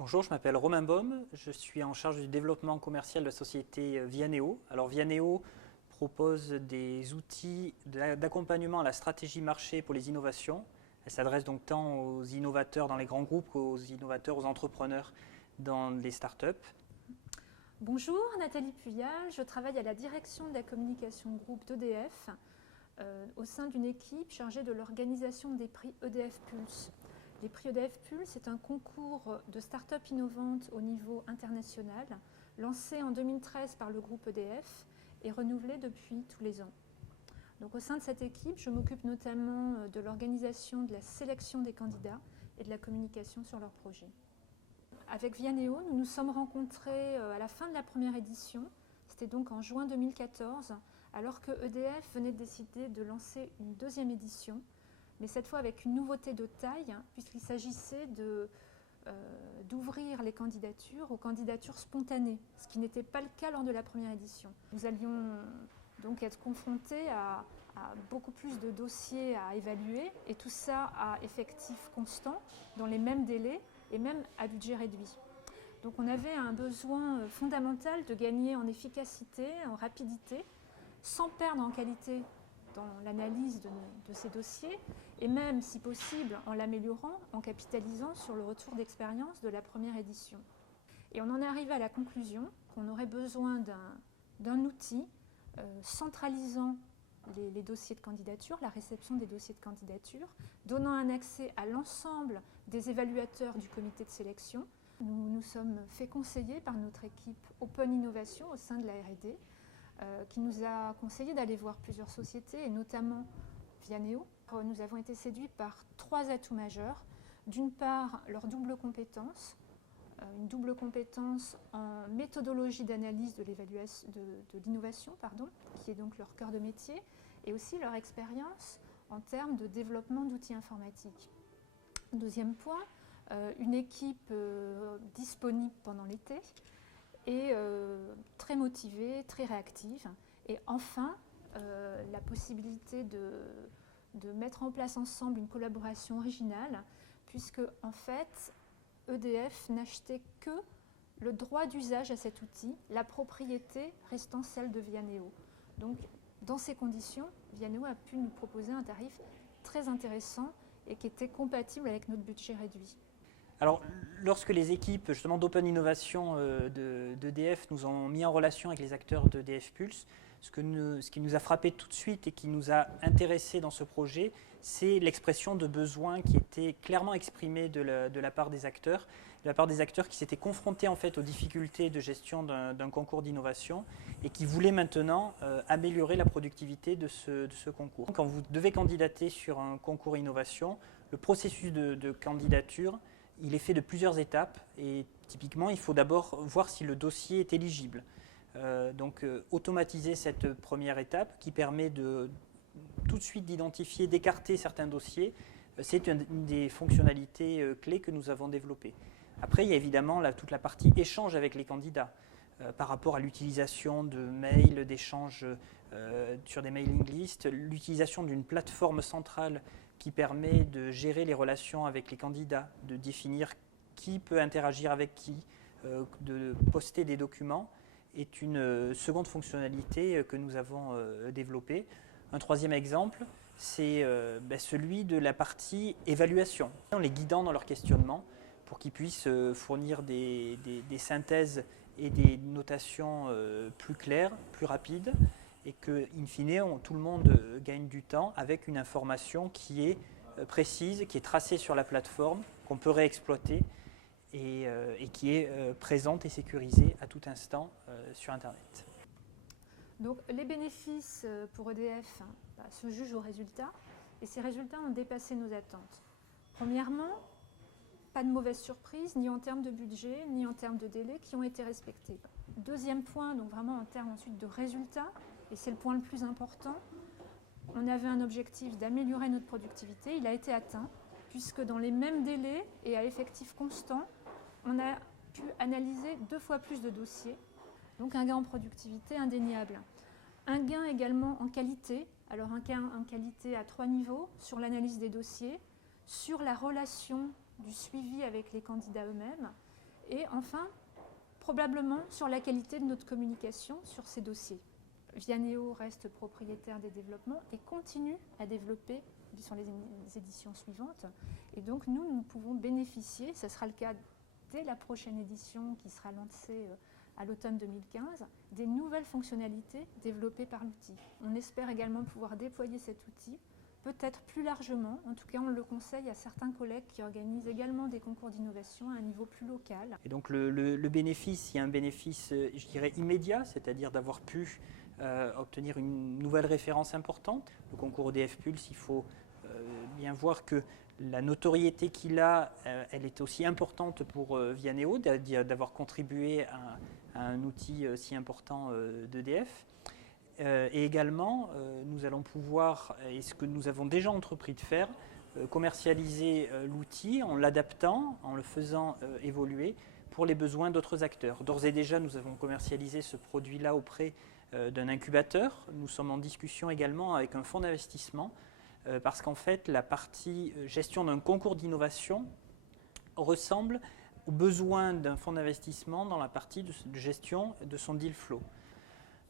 Bonjour, je m'appelle Romain Baume, je suis en charge du développement commercial de la société Vianeo. Alors Vianeo propose des outils d'accompagnement à la stratégie marché pour les innovations. Elle s'adresse donc tant aux innovateurs dans les grands groupes qu'aux innovateurs, aux entrepreneurs dans les startups. Bonjour, Nathalie Puyal, je travaille à la direction de la communication groupe d'EDF au sein d'une équipe chargée de l'organisation des prix EDF Pulse. Les prix EDF Pulse, c'est un concours de start-up innovantes au niveau international, lancé en 2013 par le groupe EDF et renouvelé depuis tous les ans. Donc, au sein de cette équipe, je m'occupe notamment de l'organisation de la sélection des candidats et de la communication sur leurs projets. Avec Vianeo, nous nous sommes rencontrés à la fin de la première édition, c'était donc en juin 2014, alors que EDF venait de décider de lancer une deuxième édition, mais cette fois avec une nouveauté de taille, puisqu'il s'agissait d'ouvrir les candidatures aux candidatures spontanées, ce qui n'était pas le cas lors de la première édition. Nous allions donc être confrontés à beaucoup plus de dossiers à évaluer, et tout ça à effectif constant, dans les mêmes délais, et même à budget réduit. Donc on avait un besoin fondamental de gagner en efficacité, en rapidité, sans perdre en qualité dans l'analyse de ces dossiers, et même, si possible, en l'améliorant, en capitalisant sur le retour d'expérience de la première édition. Et on en est arrivé à la conclusion qu'on aurait besoin d'un outil centralisant les dossiers de candidature, la réception des dossiers de candidature, donnant un accès à l'ensemble des évaluateurs du comité de sélection. Nous nous sommes fait conseiller par notre équipe Open Innovation au sein de la R&D, qui nous a conseillé d'aller voir plusieurs sociétés, et notamment Vianeo. Nous avons été séduits par trois atouts majeurs. D'une part, leur double compétence, une double compétence en méthodologie d'analyse de l'innovation, qui est donc leur cœur de métier, et aussi leur expérience en termes de développement d'outils informatiques. Deuxième point, une équipe disponible pendant l'été et très motivée, très réactive. Et enfin, la possibilité de mettre en place ensemble une collaboration originale, puisque en fait, EDF n'achetait que le droit d'usage à cet outil, la propriété restant celle de Vianeo. Donc, dans ces conditions, Vianeo a pu nous proposer un tarif très intéressant et qui était compatible avec notre budget réduit. Alors, lorsque les équipes justement d'Open Innovation d'EDF nous ont mis en relation avec les acteurs d'EDF Pulse, ce qui nous a frappé tout de suite et qui nous a intéressés dans ce projet, c'est l'expression de besoins qui était clairement exprimée de la part des acteurs, qui s'étaient confrontés en fait aux difficultés de gestion d'un concours d'innovation et qui voulaient maintenant améliorer la productivité de ce concours. Quand vous devez candidater sur un concours innovation, le processus de candidature, il est fait de plusieurs étapes et typiquement, il faut d'abord voir si le dossier est éligible. Donc, automatiser cette première étape qui permet de tout de suite d'identifier, d'écarter certains dossiers, c'est une des fonctionnalités clés que nous avons développées. Après, il y a évidemment toute la partie échange avec les candidats par rapport à l'utilisation de mails, d'échanges sur des mailing lists, l'utilisation d'une plateforme centrale qui permet de gérer les relations avec les candidats, de définir qui peut interagir avec qui, de poster des documents, est une seconde fonctionnalité que nous avons développée. Un troisième exemple, c'est celui de la partie évaluation, en les guidant dans leur questionnement pour qu'ils puissent fournir des synthèses et des notations plus claires, plus rapides, et que, in fine, tout le monde gagne du temps avec une information qui est précise, qui est tracée sur la plateforme, qu'on peut réexploiter et qui est présente et sécurisée à tout instant sur Internet. Donc, les bénéfices pour EDF se jugent aux résultats, et ces résultats ont dépassé nos attentes. Premièrement, pas de mauvaise surprise, ni en termes de budget, ni en termes de délai, qui ont été respectés. Deuxième point, donc vraiment en termes ensuite de résultats, et c'est le point le plus important, on avait un objectif d'améliorer notre productivité, il a été atteint, puisque dans les mêmes délais et à effectif constant, on a pu analyser 2 fois plus de dossiers, donc un gain en productivité indéniable. Un gain également en qualité, alors un gain en qualité à 3 niveaux, sur l'analyse des dossiers, sur la relation du suivi avec les candidats eux-mêmes, Et enfin, probablement sur la qualité de notre communication sur ces dossiers. Vianeo reste propriétaire des développements et continue à développer sur les éditions suivantes. Et donc nous pouvons bénéficier, ce sera le cas dès la prochaine édition qui sera lancée à l'automne 2015, des nouvelles fonctionnalités développées par l'outil. On espère également pouvoir déployer cet outil, peut-être plus largement, en tout cas on le conseille à certains collègues qui organisent également des concours d'innovation à un niveau plus local. Et donc le bénéfice, il y a un bénéfice, je dirais, immédiat, c'est-à-dire d'avoir pu obtenir une nouvelle référence importante. Le concours EDF Pulse, il faut bien voir que la notoriété qu'il a, elle est aussi importante pour Vianeo, d'avoir contribué à un outil si important d'EDF. Et également, nous allons pouvoir, et ce que nous avons déjà entrepris de faire, commercialiser l'outil en l'adaptant, en le faisant évoluer pour les besoins d'autres acteurs. D'ores et déjà, nous avons commercialisé ce produit-là auprès d'un incubateur. Nous sommes en discussion également avec un fonds d'investissement parce qu'en fait, la partie gestion d'un concours d'innovation ressemble aux besoins d'un fonds d'investissement dans la partie de gestion de son deal flow.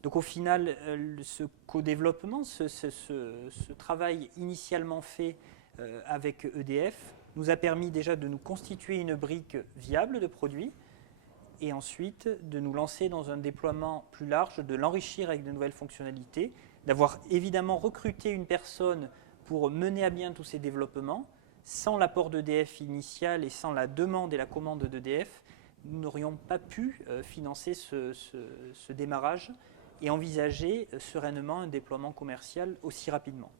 Donc au final, ce co-développement, ce travail initialement fait avec EDF nous a permis déjà de nous constituer une brique viable de produits et ensuite de nous lancer dans un déploiement plus large, de l'enrichir avec de nouvelles fonctionnalités, d'avoir évidemment recruté une personne pour mener à bien tous ces développements. Sans l'apport d'EDF initial et sans la demande et la commande d'EDF, nous n'aurions pas pu financer ce démarrage et envisager sereinement un déploiement commercial aussi rapidement.